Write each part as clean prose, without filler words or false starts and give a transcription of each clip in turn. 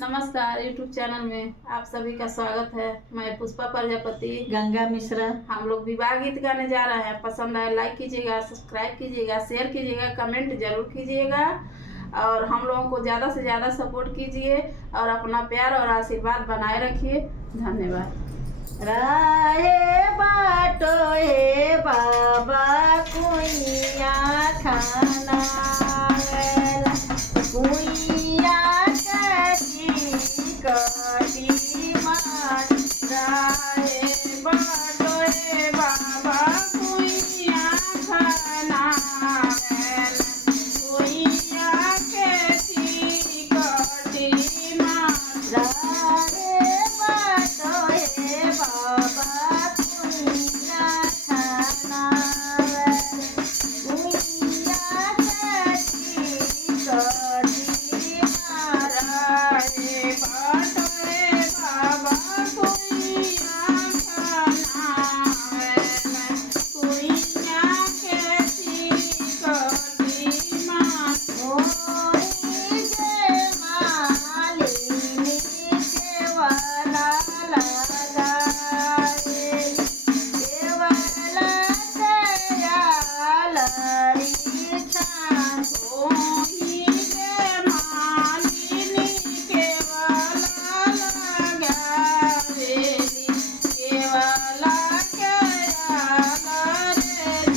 नमस्कार YouTube channel में आप सभी का स्वागत है। मैं पुष्पा प्रजापति, गंगा मिश्रा। हम लोग विवाह गीत गाने जा रहे हैं। पसंद आए लाइक कीजिएगा, सब्सक्राइब कीजिएगा, शेयर कीजिएगा, कमेंट जरूर कीजिएगा और हम लोगों को ज़्यादा से ज़्यादा सपोर्ट कीजिए और अपना प्यार और आशीर्वाद बनाए रखिए। धन्यवाद। राहे बाटो हे बाबा कुइया खाना वेला, कुइया कटी मार। राहे बाटो हे बाबा कुइया खाना वेला, कुइया कटी मार। राहे बाटो हे बाबा कुइया खाना वेला, कुइया कटी मार। राहे बाटो हे बाबा कुइया खाना वेला, कुइया कटी मार। ओही जे मालिनी केवला लगाए, केवला दयालरी छान। ओही जे मालिनी केवला लगावेली, केवला दयालरी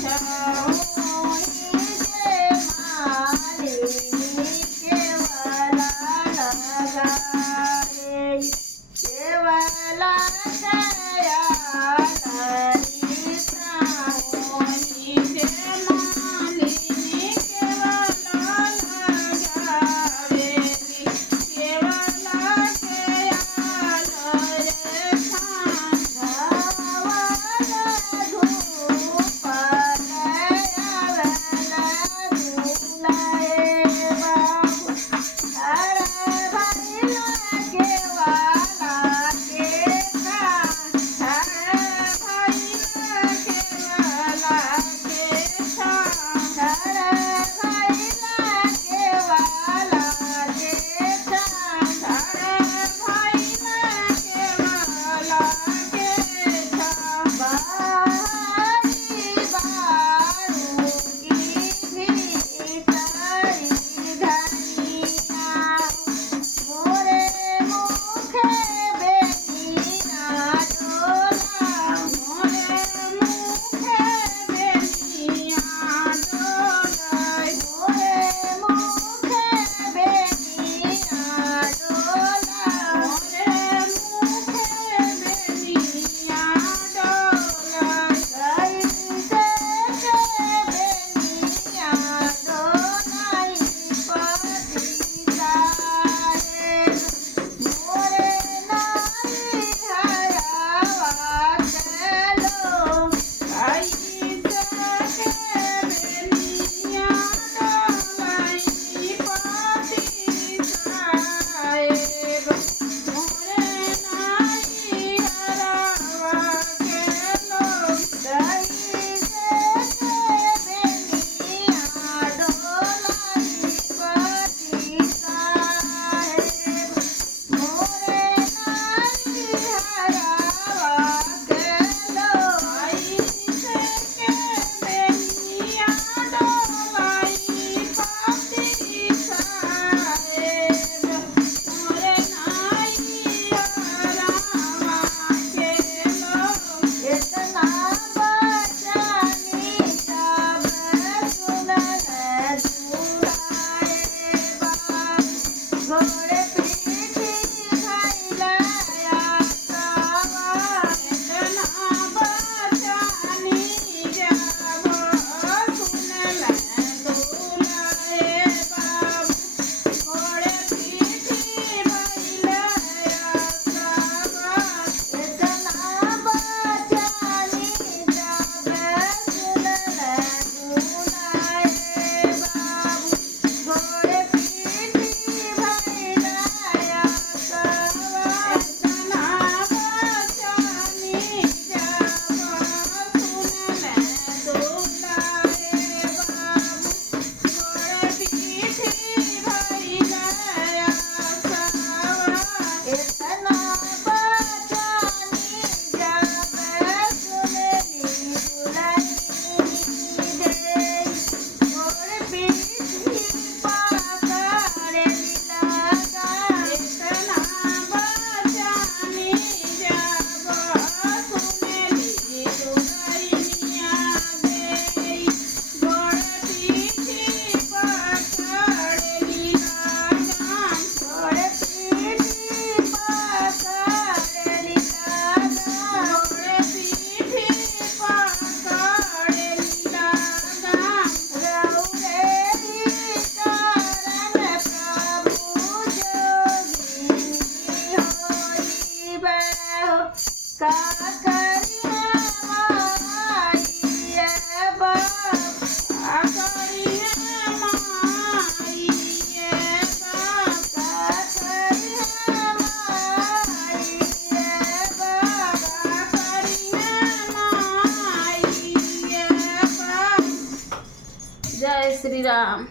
छान। ओही जे मालिनी केवला लगावेली, केवला दयालरी छान। ओही जे मालिनी केवला लगावेली, केवला दयालरी छान। धावला धूप आवेला दुलाए बाबू, अरे भैया केवला के छान। अरे भैया केवला के छान। अरे भैया केवला के छान। अरे भैया केवला के छान। बाहरी बारूकी भीतरी धनिया, मोरे मुखे बेनिया डोला। मोरे मुखे बेनिया डोला। मोरे मुखे बेनिया डोला। मोरे मुखे बेनिया डोला। कैसे के बेनिया डोलाई पति साहेब, मोरे नाई हरावा चलो। कैसे के बेनिया डोलाई पति साहेब, मोरे नाई हरावा चलो। कैसे के बेनिया डोलाई पति साहेब, मोरे नाई हरावा चलो। कैसे के बेनिया डोलाई पति साहेब, मोरे नाई हरावा चलो। इतना बचानी सब सुनल दुलाए बाबू, घोड़े पीठी खैला आसवा। इतना बचानी जब सुनल दुलाए बाबू, घोड़े पीठी खैला आसवा। इतना बचानी जब सुनल दुलाए बाबू, घोड़े पीठी खैला जय श्री राम।